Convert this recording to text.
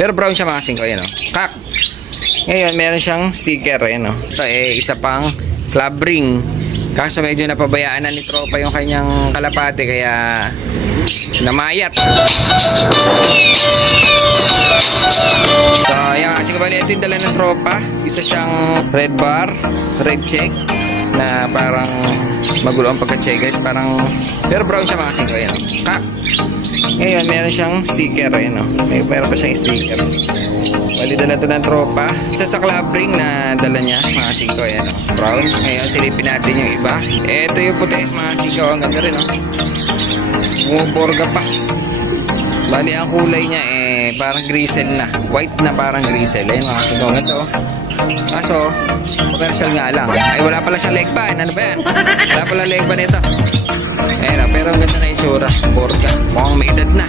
Pero brown siya mga singko, ayan o. Kak! Ngayon, meron siyang sticker, ayan o. Ito isa pang club ring. Kaso medyo napabayaan na ni tropa yung kanyang kalapate, kaya namayat. So, ayan kasi kabali, ito yung dala ng tropa. Isa siyang red bar, red check, na parang magulo ang pagka-check. Parang, pero brown siya mga singko, ayan o. Kak! Ngayon, meron siyang sticker, ayan o. Meron pa siyang sticker. Bali, dala ito ng tropa. Isa sa club ring na dala niya, mga singko, ayan o. Brown. Ngayon, silipin natin yung iba. Ito yung puti, mga singko. Ang ganda rin o. Bumuborga pa. Bali, ang kulay niya parang grisel na. White na parang grisel. Ayan mga singko. Ito. Kaso, commercial nga lang. Ay, wala pala siya leg band. Ano ba yan? Wala pala leg band ito. Ayan, pero ang ganda na isura. Borga. Mukhang may edad na.